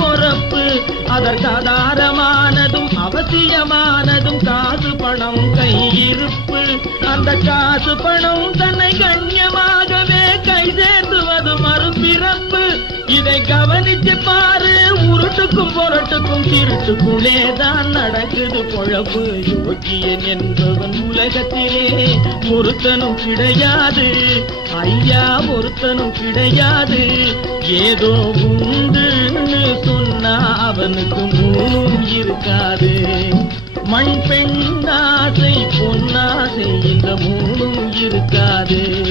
பொறப்பு. அதற்கு ஆதாரமானதும் அவசியமானதும் காசு பணம் கையிருப்பு. அந்த காசு பணம் தன்னை கண்ணியமாகவே கை சேர்த்துவது மறுபிறப்பு. இதை கவனிச்சு பாரு, உருட்டுக்கும் பொருட்டுக்கும் திருட்டுக்குள்ளேதான் நடக்குது பொழப்பு. யோகியன் என்பவன் உலகத்திலே ஒருத்தனும் கிடையாது ஐயா, ஒருத்தனும் கிடையாது. ஏதோ உண்டுன்னு சொன்னா அவனுக்கு மூணும் இருக்காது. மண் பெண் ஆசை பொன்னாசை இந்த மூணும் இருக்காது.